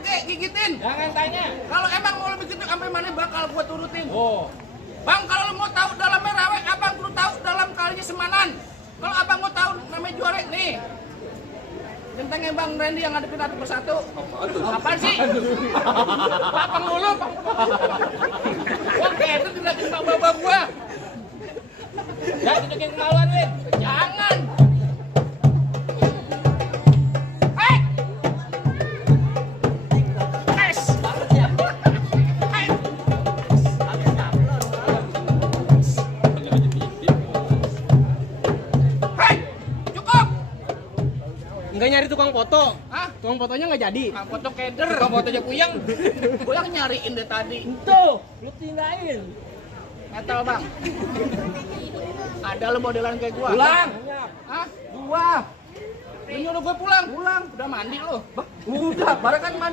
kek gigitin. Jangan tanya. Kalau emang mau lebih gitu sampai mana bakal gua turutin. Oh. Bang, kalau lu mau tahu dalamnya rawe, abang perlu tahu dalam kalinya semanan. Kalau abang mau tahu namanya juara nih. Gentengnya Bang Randy yang ngadepin satu persatu. Apaan sih? Papang mulu. Oke, itu dilakuin Bang Baba gua. Jangan tunjukin kemaluan, Win. Jangan. Hei! Es! Hei! Cukup! Enggak nyari tukang foto. Hah? Tukang fotonya nggak jadi. Nah, foto keder. Tukang fotonya Puyang. Gua yang nyariin deh tadi. Tuh, lu tinggalin. Metal Bang. Ada lo modelan kayak gua. Pulang. Hah? Dua. Lu nyuruh gua pulang. Pulang. Udah mandi lo. Udah, barang kan mandi.